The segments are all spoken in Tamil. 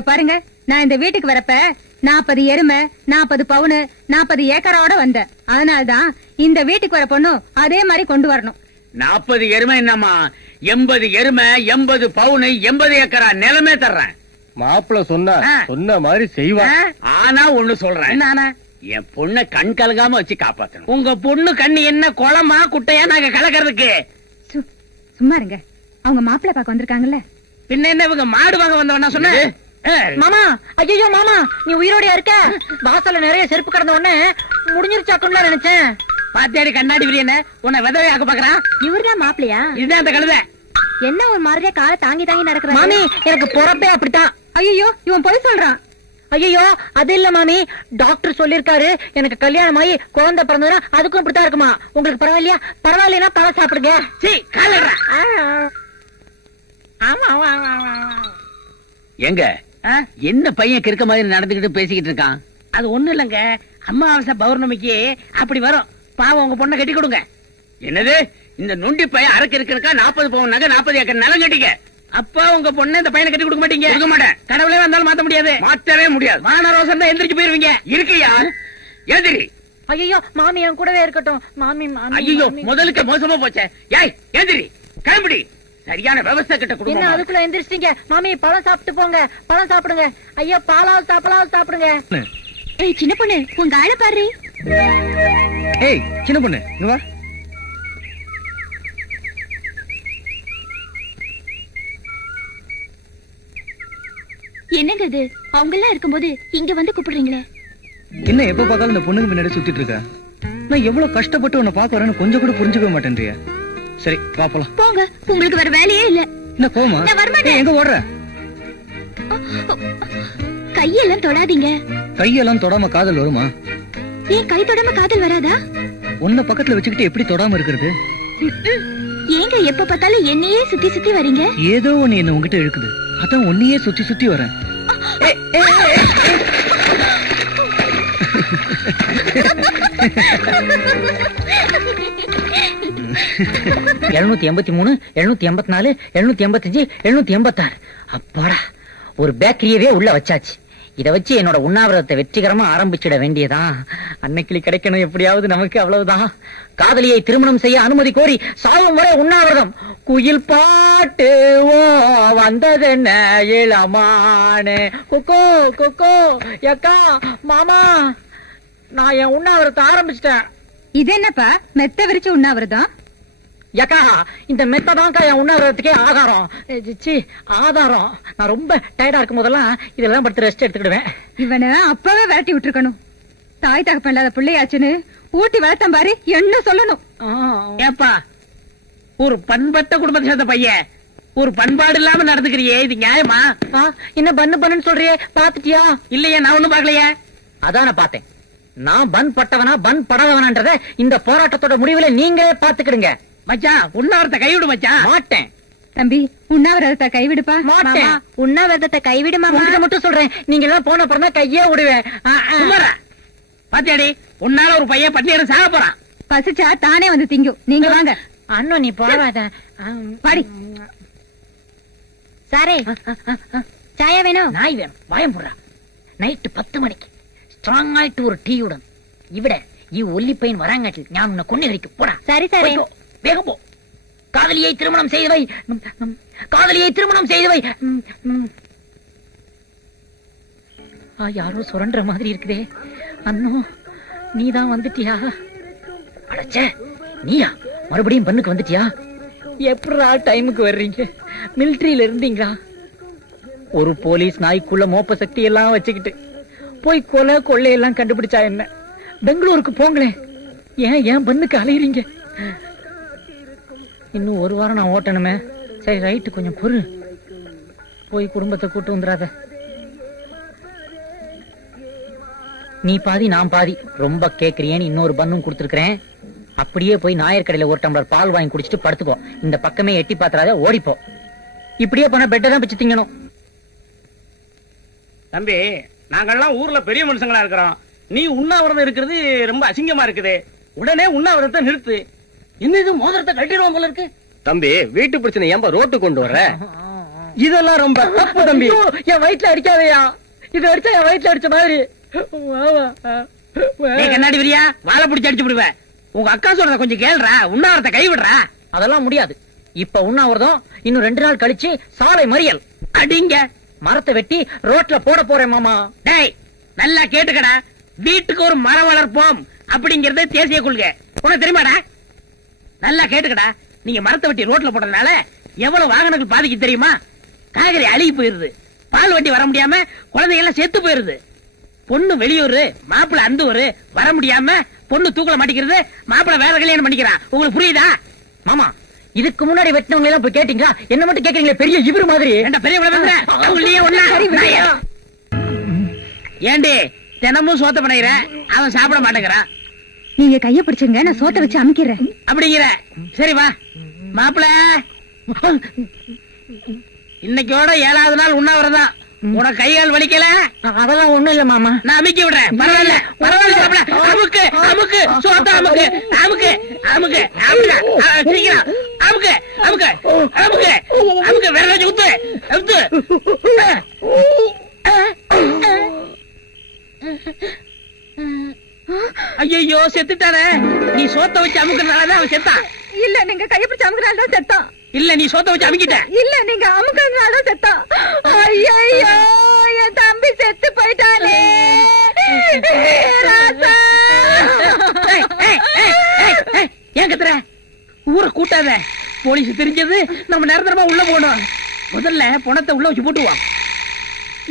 இப்ப பாருங்க, நான் இந்த வீட்டுக்கு வரப்ப 40 எருமை, 40 பவுனு, 40 ஏக்கரோட வந்தேன். அதனால்தான் இந்த வீட்டுக்கு வர பொண்ணும் அதே மாதிரி கொண்டு வரணும். 40 எருமை என்னம்மா, 80 எருமை, 80 பவுனு, 80 ஏக்கரா நிலமே தர்றேன். மாப்பிள்ள சொன்ன மாதிரி செய்வா. ஆனா ஒண்ணு சொல்றேன், என் பொண்ணை கண் கலங்காம வச்சு காப்பாத்தணும். உங்க பொண்ணு கண்ணு என்ன குளமா குட்டையா நாங்க கலக்கிறதுக்கு? சும்மா இருங்க, அவங்க மாப்பிள்ளை பார்க்க வந்திருக்காங்கல்ல. பின்ன என்ன இவங்க மாடு வாங்க வந்தவனா சொன்ன? மாமா, ஐயோ மாமா, நீ உயிரோடையா இருக்க? வாசல்ல நிறைய செருப்பு கிடந்த உடனே முடிஞ்சிருச்சாக்குன்னு நினைச்சேன். பாத்தியாடி கண்ணாடி விரியன, உன்னை விதவையாக்க பாக்குறான். இவர்தான் மாப்பிள்ளையா? இதுதான் அந்த கழுதை. என்ன ஒரு மாதிரியா காலை தாங்கி தாங்கி நடக்கிற? மாமி, எனக்கு பொறப்பே அப்படித்தான். ஐயோ, இவன் போய் சொல்றான். ஐயோ, அது இல்ல மாமி, டாக்டர் சொல்லிருக்காரு எனக்கு கல்யாணம் ஆகி குழந்தை பிறந்தா அதுக்கும் இப்படித்தான் இருக்குமா. உங்களுக்கு பரவாயில்லையா? பரவாயில்லையா பழம் சாப்பிடுங்க. எங்க என்ன பையன் கிறுக்க மாதிரி நடந்துகிட்டு பேசிக்கிட்டு இருக்கான்? அது ஒண்ணு இல்லங்க, அமாவாசை பௌர்ணமிக்கு அப்படி வரும். பாவம் உங்க பொண்ணை கட்டி கொடுங்க. என்னது, இந்த நொண்டி பையன் அரக்கு இருக்கா? 40 பவுன் நகை, 40 ஏக்கர் நிலம் கட்டிக்க. அப்பா உங்க பொண்ணு இந்த பையனை கட்டி கொடுக்க மாட்டீங்க? கொடுக்க மாட்டேன். கடவுளே வந்தாலும் மாத்த முடியாது. மாத்தவே முடியாது. மான ரோசம் தான் எந்திரிச்சு போயிருவீங்க. இருக்கியா? எதிரி. ஐயோ மாமி, என் கூடவே இருக்கட்டும். மாமி, ஐயோ முதலுக்கு மோசமா போச்சே. ஏய் எந்திரி, கிளம்பிடி. சரியான விவசாய கிட்ட கொடுங்க. என்ன அதுக்குள்ள எந்திரிச்சிட்டீங்க? மாமி, பழம் சாப்பிட்டு போங்க, பழம் சாப்பிடுங்க. ஐயோ, பாலாவது சாப்பிடுங்க. ஏய் சின்ன பொண்ணு, உங்க ஆளை பாரு. ஏய் சின்ன பொண்ணு, இங்க வா. என்னங்க இது, அவங்க எல்லாம் இருக்கும்போது இங்க வந்து கூப்பிடுறீங்களே? என்ன எப்ப பார்த்தாலும் இந்த பொண்ணுக்கு முன்னாடி சுத்திட்டு இருக்க? நான் எவ்வளவு கஷ்டப்பட்டு உன்னை பாக்க வரேன்னு கொஞ்சம் கூட புரிஞ்சுக்க மாட்டேன்றியா? சரி வா போலாம். போங்க, உங்களுக்கு வேற வேலையே இல்ல. என்ன கோமா? எங்க ஓடுற? கையெல்லாம் தொடாதீங்க. கையெல்லாம் தொடாம காதல் வருமா? ஏன் கை தொடாம காதல் வராதா? உன்னை பக்கத்துல வச்சுக்கிட்டு எப்படி தொடாம இருக்கிறது? ஏங்க எப்ப பார்த்தாலும் என்னையே சுத்தி சுத்தி வரீங்க? ஏதோ ஒண்ணு என்ன உங்ககிட்ட இழுக்குது, அதான் உன்னையே சுத்தி சுத்தி வரேன். 783, 784, 785, 786. அப்பாடா, ஒரு பேக்கரியவே உள்ள வச்சாச்சு. இத வச்சு என்னோட உண்ணாவிரதத்தை வெற்றிகரமா ஆரம்பிச்சிட வேண்டியதான். அன்னைக்கு கிடைக்கணும் எப்படியாவது நமக்கு, அவ்வளவுதான். காதலியை திருமணம் செய்ய அனுமதி கோரி சாயும் வரை உண்ணாவிரதம். குயில் பாட்டு வந்ததென்ன இளமானே, கொக்கோ கொக்கோ எக்கா மாமா, நான் என் உண்ணாவிரதத்தை ஆரம்பிச்சிட்டேன். இது என்னப்பா மெத்த விரிச்சு உண்ணாவிரதம்? யக்கா, இந்த மெத்ததான்க்கா என் உண்ணாவிரதத்துக்கே ஆகாரம், ஆதாரம். நான் ரொம்ப டயர்டா இருக்கும் போதெல்லாம் இதெல்லாம் படுத்து ரெஸ்ட் எடுத்துக்கிடுவேன். இவனை அப்பவே விரட்டி விட்டுருக்கணும். தாய் தகப்பன் இல்லாத பிள்ளையாச்சுன்னு ஊட்டி வளர்த்தம் பாரு, என்ன சொல்லணும்? ஏப்பா, ஒரு பண்பட்ட குடும்பத்தை சேர்ந்த பையன் ஒரு பண்பாடு இல்லாம நடந்துக்கிறியே, இது நியாயமா? என்ன பண்ணுன்னு சொல்றியே, பாத்துட்டியா? இல்லையே, நான் ஒண்ணும் பாக்கலையே. அதான் நான் பார்த்தேன். நான் பன் பட்டவனா பன் படவனான்றத இந்த போராட்டத்தோட முடிவுல நீங்களே பாத்துக்கிடுங்க. மச்சான், உண்ணாவிரதத்தை கைவிடு மச்சான். மாட்டேன் தம்பி, உண்ணாவிரதத்தை கைவிடுப்பா. மாட்டேன். உண்ணாவிரதத்தை கைவிடுமா மட்டும் சொல்றேன். நீங்க எல்லாம் போன அப்புறம் தான் கையே விடுவேன். பாத்தியாடி, உன்னால ஒரு பையன் பட்டியல சாக போறான். பசிச்சா தானே வந்து திங்கும். நீங்க வாங்க. அண்ணன் நீ போவாத பாடி. சாரே, சாயா வேணும்? நாய் வேணும். வாயம் போடுறா. நைட்டு 10 மணிக்கு ஸ்ட்ராங் ஆயிட்டு ஒரு டீயுடன் இவிட ஒல்லி பையன் வராங்காட்டி நான் உன்னை கொண்டு வரைக்கும் போடா. சரி சரி, வேகம் போ. காதலியை திருமணம் செய்தவை, காதலியை திருமணம் செய்தவை. யாரோ சுரண்ட மாதிரி இருக்குதே. அண்ணோ, நீதான் வந்துட்டியா? அடச்சே, நீயா மறுபடியும் பண்ணுக்கு வந்துட்டியா? எப்படா டைமுக்கு வர்றீங்க? மிலிட்டரியில இருந்தீங்களா? ஒரு போலீஸ் நாய்க்குள்ள மோப்ப சக்தி எல்லாம் வச்சுக்கிட்டு போய் கொலை கொள்ளையெல்லாம் கண்டுபிடிச்சா என்ன? பெங்களூருக்கு போங்களேன். ஏன் பண்ணுக்கு அலையிறீங்க? இன்னும் ஒரு வாரம் நான் ஓட்டணுமே. சரி ரைட்டு, கொஞ்சம் பொறு. போய் குடும்பத்தை கூட்டு வந்துடாத. நீ பாதி நான் பாதி. ரொம்ப கேக்குறியேன்னு இன்னொரு பண்ணும் கொடுத்துருக்கேன். அப்படியே போய் நாயர் கடையில ஒரு டம்ளர் பால் வாங்கி குடிச்சிட்டு படுத்துக்கோ. இந்த பக்கமே எட்டி பாத்திராத, ஓடிப்போ. இப்படியே பண்ண பெட்டை தான் பிச்சு திங்கணும். தம்பி, நாங்கெல்லாம் ஊர்ல பெரிய மனுஷங்களா இருக்கிறோம். நீ உண்ணாவிரதம் இருக்கிறது ரொம்ப அசிங்கமா இருக்குது. உடனே உண்ணாவிரதத்தை நிறுத்து. என்ன இது, மோதிரத்தை கட்டிடுவோம் போல இருக்கு. தம்பி, வீட்டு பிரச்சனை ஏன்பா ரோட்டு கொண்டு வர? இதெல்லாம் ரொம்ப தப்பு தம்பி. ஐயோ, என் வயிற்றுல அடிக்காதயா. இது அடிச்சா என் வயிற்றுல அடிச்ச மாதிரி. கண்ணாடி விரியா வாழை பிடிச்சி அடிச்சு விடுவேன். உங்க அக்கா சொல்றத கொஞ்சம் கேள்றா, உண்ணாவிரத்தை கைவிடுறா. அதெல்லாம் முடியாது. இப்ப உண்ணாவிரதம், இன்னும் 2 நாள் கழிச்சு சாலை மறியல். அடிங்க. மரத்தை வெட்டி ரோட்ல போட போறேன் மாமா. டேய் நல்லா கேட்டுக்கடா, வீட்டுக்கு ஒரு மரம் வளர்ப்போம் அப்படிங்கறது தேசிய கொள்கை. உனக்கு தெரியுமாடா? நல்லா கேட்டுக்கடா, நீங்க மரத்தை வெட்டி ரோட்ல போடுறதுனால எவ்வளவு வாகனங்கள் பாதிக்கு தெரியுமா? காய்கறி அழுகி போயிருது, பால் வண்டி வர முடியாம குழந்தைங்க எல்லாம் செத்து போயிருது. பொண்ணு வெளியூரு, மாப்பிள்ள அந்த ஊரு, வர முடியாம பொண்ணு தூக்கல மாட்டிக்கிறது, மாப்பிள்ள வேற கல்யாணம் பண்ணிக்கிறான். உங்களுக்கு புரியுதா மாமா? இதுக்கு முன்னாடி வெட்டினவங்க எல்லாம் போய் கேட்டீங்களா? என்ன மட்டும் கேட்கறீங்களே பெரிய இவரு மாதிரி. ஏண்டி தினமும் சோத்த பண்ணிக்கிற, அவன் சாப்பிட மாட்டேங்கிறான். நீங்க கைய பிடிச்சுங்க, நான் சோத்த வச்சு அமைக்கிறேன். அப்படிங்கிற சரி வா மாப்பிள்ள. இன்னைக்கோட 7வது நாள் உண்ணாவிரதம். உனக்கு கையால் வலிக்கல? அதெல்லாம் ஒண்ணும் இல்ல மாமா, நான் அமுக்கி விடுறேன். பரவாயில்ல பரவாயில்ல மாப்பிள்ள. அமுக்கு அமுக்கு சோத்த அமுக்கு அமுக்கு அமுக்கு சீக்கிரம் அமுக்கு அமுக்கு அமுக்கு அமுக்கு விரல வச்சு குத்து குத்து. ஐயோ செத்துட்டானே. நீ சோத்த வச்சு அமுக்குறதுனாலதான் அவன் செத்தான். இல்ல, நீங்க கைய பிடிச்சு அமுக்குறதுனால செத்தான். இல்ல நீ சோத்த வச்சு அமுக்கிட்ட. இல்ல, நீங்க அமுக்குறதுனால செத்தான். ஐயோ, என் தம்பி செத்து போயிட்டானே. ராசா. ஏன் கத்துற? ஊரை கூட்டாத. போலீஸ் தெரிஞ்சது நம்ம நேரத்தரமா உள்ள போகணும். முதல்ல பணத்தை உள்ள வச்சு போட்டுவான்.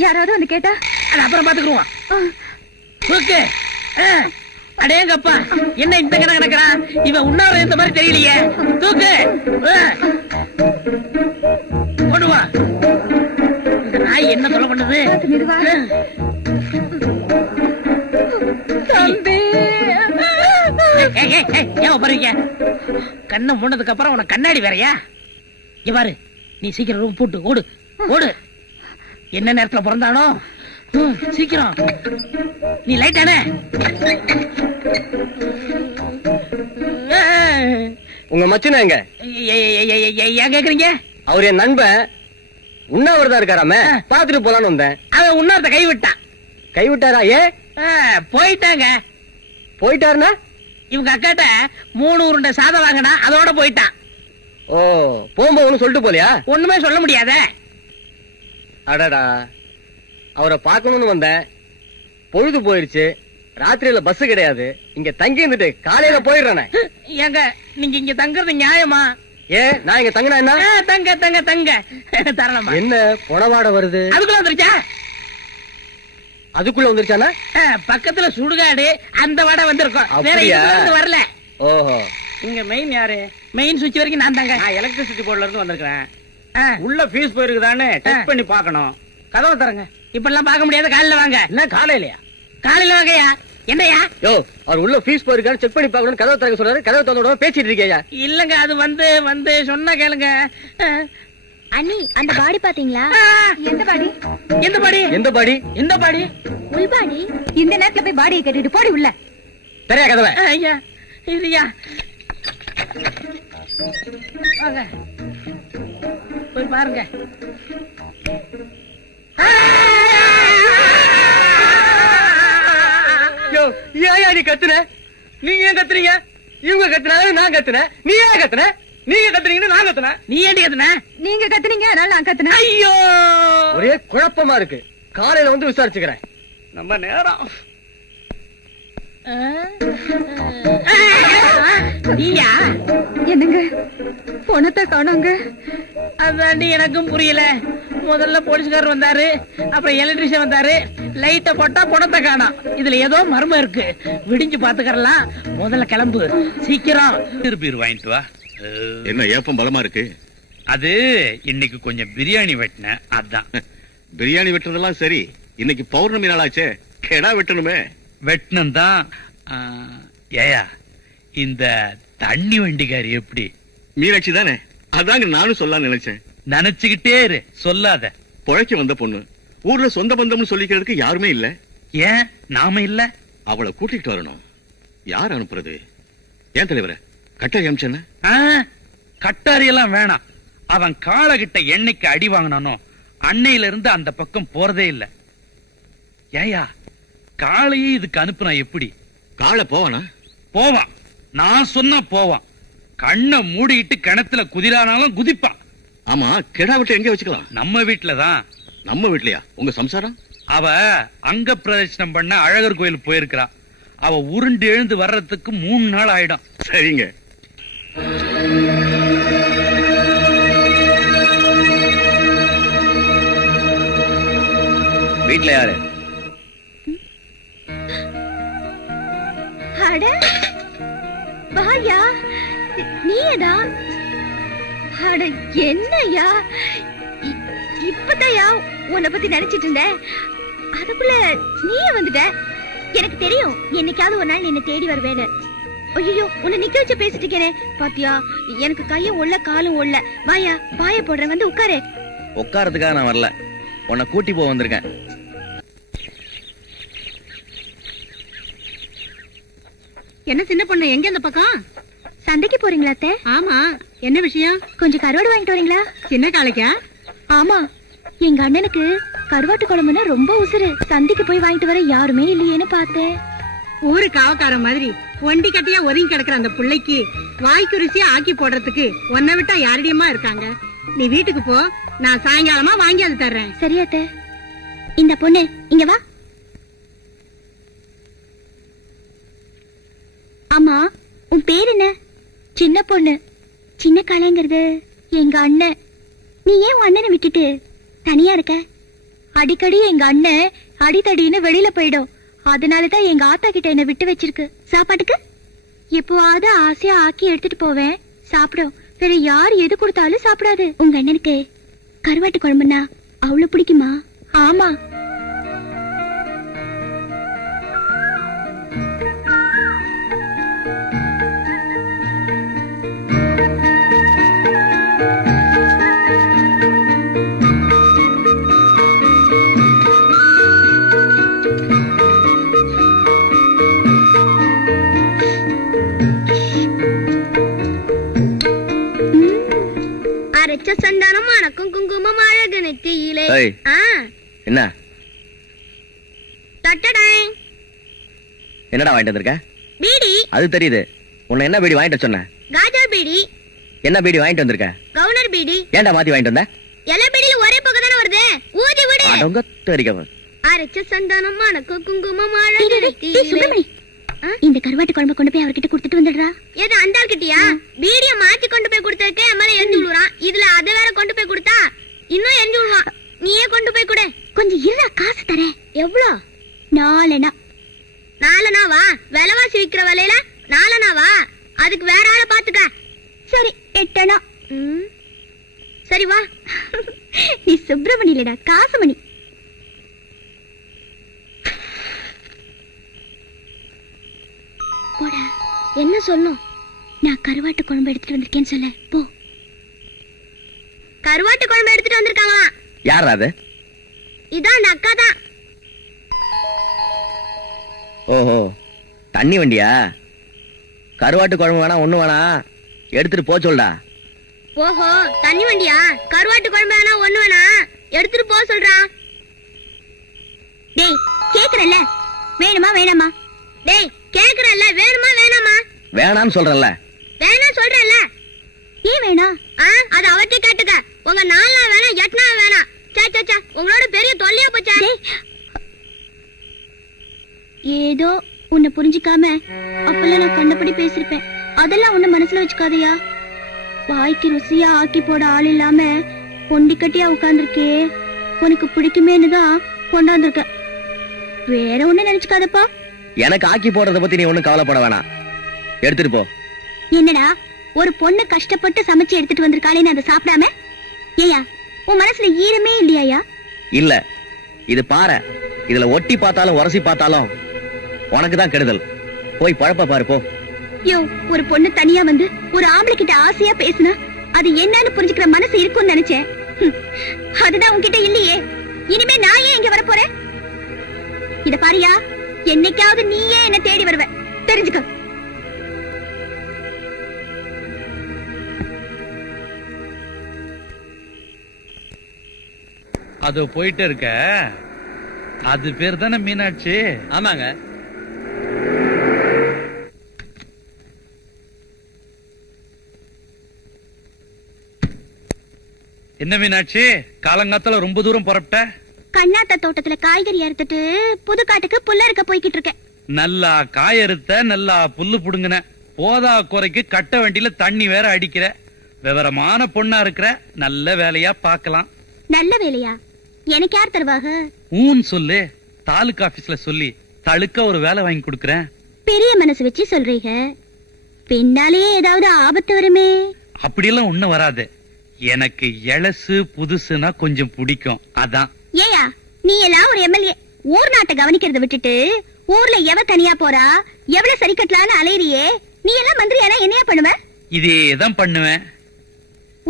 யாராவது வந்து கேட்டா அது அப்புறம் பாத்துக்குருவான். ஓகே. அடேங்கப்பா, என்ன இந்த கணக்கு நடக்கிறான்? இவன் உண்ணாவிரதம் இந்த மாதிரி தெரியலையே. தூக்கு போடுவா. இந்த நாய் என்ன சொல்ல பண்ணுது? தம்பி. ஏன் பாருங்க, கண்ணை மூணதுக்கு அப்புறம் உனக்கு கண்ணாடி வேறையா? இவ்வாறு நீ சீக்கிரம் ரூம் போட்டு ஓடு ஓடு. என்ன நேரத்துல பிறந்தானோ சீக்கிரம். நீ லைட்டானே. உங்க மச்சன எங்க? ஏன் கேக்குறீங்க? அவர் என் நண்பன், உண்ணாவிரதம் இருக்காராமே, பாத்துட்டு போலான்னு வந்தேன். அவன் உண்ணாவிரத்தை கைவிட்டான். கைவிட்டாரா? ஏ போயிட்டாங்க. போயிட்டாருன்னா? இவங்க அக்காட்ட 3 உருண்டை சாதம் வாங்கினா அதோட போயிட்டான். ஓ, போகும்போது ஒண்ணு சொல்லிட்டு போலியா? ஒண்ணுமே சொல்ல முடியாத. அடடா, அவரை பார்க்கணும்னு வந்தேன், பொழுது போயிருச்சு, ராத்திரியில பஸ் கிடையாது, இங்க தங்கி இருந்துட்டு காலையில போயிடுறேன். ஏங்க நீங்க இங்க தங்குறது நியாயமா? ஏன் நான் இங்க தங்கினா என்ன? தங்க தங்க தங்க தரலாமா? என்ன பொணவாட வருது? அதுக்குள்ள வந்துருச்சா? அதுக்குள்ள வந்துருச்சானா? பக்கத்துல சுடுகாடு, அந்த வடை வந்திருக்கும். வேற அப்படியா? எதுவும் வந்து வரல. ஓஹோ. இங்க மெயின் யாரு? மெயின் சுவிட்ச் வரைக்கும் நான் தாங்க. எலக்ட்ரிசிட்டி போர்டுல இருந்து வந்திருக்கேன். உள்ள ஃபீஸ் போயிருக்குதான்னு டெஸ்ட் பண்ணி பாக்கணும். கதவை தரங்க. இப்ப எல்லாம் பாக்க முடியாது, காலையில வாங்க. என்ன காலையிலயா? காலையில வாங்கயா. என்னையா? யோ, அவர் உள்ள ஃபீஸ் போயிருக்கான்னு செக் பண்ணி பாக்கணும். கதவை திறக்க சொல்றாரு. கதவை திறந்து பேசிட்டு இருக்கேயா? இல்லங்க, அது வந்து சொன்னா கேளுங்க. அண்ணி, அந்த பாடி பாத்தீங்களா? எந்த பாடி? எந்த பாடி? எந்த பாடி? இந்த பாடி உள் பாடி. இந்த நேரத்துல போய் பாடியை கட்டிட்டு போடி உள்ள. சரியா கதவை? ஐயா இதுயா வாங்க போய் பாருங்க. ஏன் நீ கத்துன? நீங்க ஏன் கத்துறீங்க? இவங்க கத்துனாலும் நான் கத்துனேன். நீ ஏன் கத்துன? நீங்க கத்துறீங்கன்னு நான் கத்துன. நீ ஏண்டி கத்துன? நீங்க கத்துனீங்க, அதனால நான் கத்துனேன். ஐயோ, ஒரே குழப்பமா இருக்கு. காலையில வந்து விசாரிச்சுக்கிறேன். நம்ம நேரம். நீயா? என்னங்க பணத்தை காணோங்க? அதாண்டி எனக்கும் புரியல. முதல்ல போலீஸ்காரர் வந்தாரு, அப்புறம் எலக்ட்ரிஷியன் வந்தாரு, லைட்ட போட்டா பணத்தை காணோம். இதுல ஏதோ மர்மம் இருக்கு. விடிஞ்சு பாத்துக்கறலாம். முதல்ல கிளம்பு சீக்கிரம். பீர் வாங்கிட்டு வா. என்ன ஏப்பம் பலமா இருக்கு? அது இன்னைக்கு கொஞ்சம் பிரியாணி வெட்டினேன், அதான். பிரியாணி வெட்டுறதெல்லாம் சரி, இன்னைக்கு பௌர்ணமி நாளாச்சே, கெடா வெட்டணுமே. வெட்டணும் தான். ஏயா, இந்த தண்ணி வண்டிக்காரி எப்படி? மீனாட்சி தானே? அதாங்க நானும் சொல்ல நினைச்சேன். நினைச்சுக்கிட்டே இரு, சொல்லாத. பொழைக்க வந்த பொண்ணு, ஊர்ல சொந்த பந்தம்னு சொல்லிக்கிறதுக்கு யாருமே இல்ல. ஏன் நாம இல்ல? அவளை கூட்டிட்டு வரணும். யார் அனுப்புறது? ஏன் தலைவர கட்டாரி அமிச்சன? கட்டாரி எல்லாம் வேணாம். அவன் காலகிட்ட என்னைக்கு அடி வாங்கினானோ அன்னையில இருந்து அந்த பக்கம் போறதே இல்ல. ஏயா காளையே இதுக்கு அனுப்புனா எப்படி? காளை போவானா? போவான், நான் சொன்னா போவான். கண்ணை மூடிட்டு கிணத்துல குதிரானாலும் குதிப்பான். ஆமா, கிடா விட்டு எங்க வச்சுக்கலாம்? நம்ம வீட்டுலதான். நம்ம வீட்லயா? உங்க சம்சாரம்? அவ அங்க பிரதட்சணம் பண்ண அழகர் கோயில் போயிருக்கிறா. அவ உருண்டு எழுந்து வர்றதுக்கு 3 நாள் ஆயிடும். சரிங்க. வீட்ல யாரு? அட வாயா, நீயேதா? அட என்னையா, இப்பதையா உன்னை பத்தி நினைச்சிட்டு இருந்தேன். அதுக்குள்ள நீயே வந்துட்ட. எனக்கு தெரியும் என்னைக்காவது ஒரு நாள் நீ என்ன தேடி வருவேன்னு. ஐயோ, உன்னை நிக்க வச்சு பேசிட்டு இருக்கேனே பாத்தியா? எனக்கு கையும் ஒல்ல காலும் ஒல்ல. வாயா, பாய போடுறேன், வந்து உட்காரு. உட்காரத்துக்காக நான் வரல, உன்னை கூட்டி போக வந்திருக்கேன். என்ன சின்ன பொண்ணு, எங்க இந்த பக்கம்? சந்தைக்கு போறீங்களா அத்தை? ஆமா. என்ன விஷயம்? கொஞ்சம் கருவாடு வாங்கிட்டு வரீங்களா? சின்ன காளைக்கா? ஆமா, எங்க அண்ணனுக்கு கருவாட்டு குழம்புனா ரொம்ப உசுரு. சந்தைக்கு போய் வாங்கிட்டு வர யாருமே இல்லையேன்னு பார்த்தேன். ஊரு காவக்கார மாதிரி ஒண்டி கட்டியா ஒதுங்கி கிடக்குற அந்த பிள்ளைக்கு வாய்க்கு ருசியா ஆக்கி போடுறதுக்கு உன்னை விட்டா யாரிடமா இருக்காங்க? நீ வீட்டுக்கு போ, நான் சாயங்காலமா வாங்கி அது தர்றேன். சரியா அத்தை? இந்த பொண்ணு இங்க வா. ஆமா, உன் பேர் என்ன? சின்ன பொண்ணு. சின்ன கலைங்கிறது எங்க அண்ணன். நீ ஏன் உன் அண்ணனை விட்டுட்டு தனியா இருக்க? அடிக்கடி எங்க அண்ணன் அடித்தடின்னு வெளியில போயிடும். அதனாலதான் எங்க ஆத்தா கிட்ட என்ன விட்டு வச்சிருக்கு. சாப்பாட்டுக்கு எப்போவாவது ஆசையா ஆக்கி எடுத்துட்டு போவேன், சாப்பிடும். வேற யார் எது கொடுத்தாலும் சாப்பிடாது. உங்க அண்ணனுக்கு கருவாட்டு குழம்புனா அவ்வளவு பிடிக்குமா? ஆமா. சந்தானம் மணக்கும் குங்குமம் அழகு நெத்தியிலே. என்ன தட்டடாய்? என்னடா வாங்கிட்டு வந்திருக்க? பீடி. அது தெரியுது. உன்னை என்ன பீடி வாங்கிட்டு சொன்ன? காஜல் பீடி. என்ன பீடி வாங்கிட்டு வந்திருக்க? கவுனர் பீடி. ஏன்டா மாத்தி வாங்கிட்டு வந்த? எல்லா பீடியில ஒரே புகை தானே வருது, ஊதி விடு. அடங்க தெரியும். அரைச்ச சந்தானம் மணக்கும் குங்குமம் அழகு நெத்தியிலே. இந்த கருவாட்டு குழம்பு கொண்டு போய் அவர்கிட்ட கொடுத்துட்டு வந்துடுறா. ஏதோ அந்த ஆள்கிட்டயா? பீடிய மாத்தி கொண்டு போய் கொடுத்ததுக்கு மேல எரிஞ்சு விழுறான். இதுல அதை வேற கொண்டு போய் கொடுத்தா இன்னும் எரிஞ்சு விழுவான். நீயே கொண்டு போய் கொடு. கொஞ்சம் இருடா, காசு தரேன். எவ்வளோ? 4 4 விலைவாசி விக்கிற விலையில 4 அதுக்கு வேற ஆளை பாத்துக்க. சரி 8 சரி வா. நீ சுப்பிரமணி இல்லடா, காசுமணி. போடா. என்ன சொல்லும்? நான் கருவாட்டு குழம்பு எடுத்துட்டு வந்திருக்கேன்னு சொல்ல போ. கருவாட்டு குழம்பு எடுத்துட்டு வந்திருக்காங்களா? யாரா அது? இதான் அந்த அக்கா தான். ஓஹோ, தண்ணி வண்டியா? கருவாட்டு குழம்பு வேணா, ஒண்ணு வேணா, எடுத்துட்டு போ சொல்டா. ஓஹோ, தண்ணி வண்டியா? கருவாட்டு குழம்பு வேணா, ஒண்ணு வேணா, எடுத்துட்டு போ சொல்றா. டேய் கேக்குறல்ல, வேணுமா வேணாமா? டேய் கேக்குறல்ல, வேணுமா வேணாமா? வேணான்னு சொல்றல்ல. வேணா சொல்றல்ல. ஏன் வேணா? அது அவர்கிட்ட கேட்டுக்க. உங்க 4 வேணா 8 வேணா. சே உங்களோட பெரிய தொல்லையா போச்சா? ஏதோ உன்னை புரிஞ்சுக்காம அப்பெல்லாம் நான் கண்டபடி பேசிருப்பேன். அதெல்லாம் உன்னை மனசுல வச்சுக்காதையா. வாய்க்கு ருசியா ஆக்கி போட ஆள் இல்லாம பொண்டி கட்டியா உட்கார்ந்துருக்கே, உனக்கு பிடிக்குமேன்னு தான் கொண்டாந்துருக்க. வேற ஒண்ணு நினைச்சுக்காதப்பா. எனக்கு ஆக்கி போடுறத பத்தி நீ ஒண்ணும் கவலைப்பட வேணாம், எடுத்துட்டு போ. என்னடா, ஒரு பொண்ணு கஷ்டப்பட்டு சமைச்சு எடுத்துட்டு வந்திருக்காளேன்னு அதை சாப்பிடாம? ஏயா, உன் மனசுல ஈரமே இல்லையா? இல்ல, இது பாரு. இதுல ஒட்டி பார்த்தாலும் உரசி பார்த்தாலும் உனக்குதான் கெடுதல். போய் பழப்ப பாரு போ. யோ, ஒரு பொண்ணு தனியா வந்து ஒரு ஆம்பளை கிட்ட ஆசையா பேசுனா அது என்னன்னு புரிஞ்சுக்கிற மனசு இருக்கும்னு நினைச்சேன். அதுதான் உன்கிட்ட இல்லையே. இனிமே நான் ஏன் இங்க வர போறேன்? இத பாரியா, என்னைக்காவது நீயே என்ன தேடி வருவ, தெரிஞ்சுக்க. அது போயிட்டு இருக்க, அது பேர் தானே மீனாட்சி? ஆமாங்க. என்ன மீனாட்சி, காலங்காத்தால ரொம்ப தூரம் புறப்பட்ட? கண்ணாத்த தோட்டத்துல காய்கறி அறுத்துட்டு புதுக்காட்டுக்கு புல்ல இருக்க போய்கிட்டு இருக்கேன். நல்லா காயறுத்த, நல்லா புல்லு புடுங்கின, போதா குறைக்கு கட்ட வண்டியில தண்ணி வேற அடிக்கிற. விவரமான பொண்ணா இருக்கிற, நல்ல வேலையா பாக்கலாம். நல்ல வேலையா? எனக்கு யார் தருவாக? ஊன் சொல்லு, தாலுகா ஆபீஸ்ல சொல்லி தழுக்க ஒரு வேலை வாங்கி கொடுக்கறேன். பெரிய மனசு வச்சு சொல்றீங்க, பின்னாலே ஏதாவது ஆபத்து வருமே? அப்படியெல்லாம் ஒண்ணும் வராது. எனக்கு எலசு புதுசுனா கொஞ்சம் பிடிக்கும், அதான். ஏயா, நீ எல்லாம் ஒரு எம்எல்ஏ, ஊர் நாட்டை கவனிக்கிறத விட்டுட்டு ஊர்ல எவ தனியா போறா, எவ்வளவு சரி கட்டலான்னு அலையிறியே, நீ எல்லாம் மந்திரியானா என்னையா பண்ணுவ? இதேதான் பண்ணுவேன்.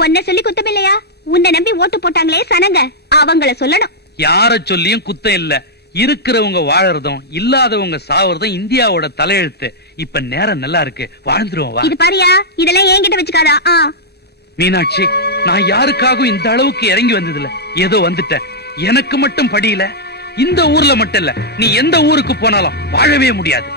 உன்ன சொல்லி குத்தம் இல்லையா? உன்னை நம்பி ஓட்டு போட்டாங்களே சனங்க, அவங்கள சொல்லணும். யார சொல்லியும் குத்தம் இல்ல. இருக்கிறவங்க வாழறதும் இல்லாதவங்க சாவறதும் இந்தியாவோட தலையெழுத்து. இப்ப நேரம் நல்லா இருக்கு, வாழ்ந்துருவோம். இது பாரியா, இதெல்லாம் என்கிட்ட வச்சுக்காதா. மீனாட்சி, நான் யாருக்காகவும் இந்த அளவுக்கு இறங்கி வந்ததில்ல. ஏதோ வந்துட்டேன். எனக்கு மட்டும் படியில, இந்த ஊர்ல மட்டும் இல்ல, நீ எந்த ஊருக்கு போனாலும் வாழவே முடியாது.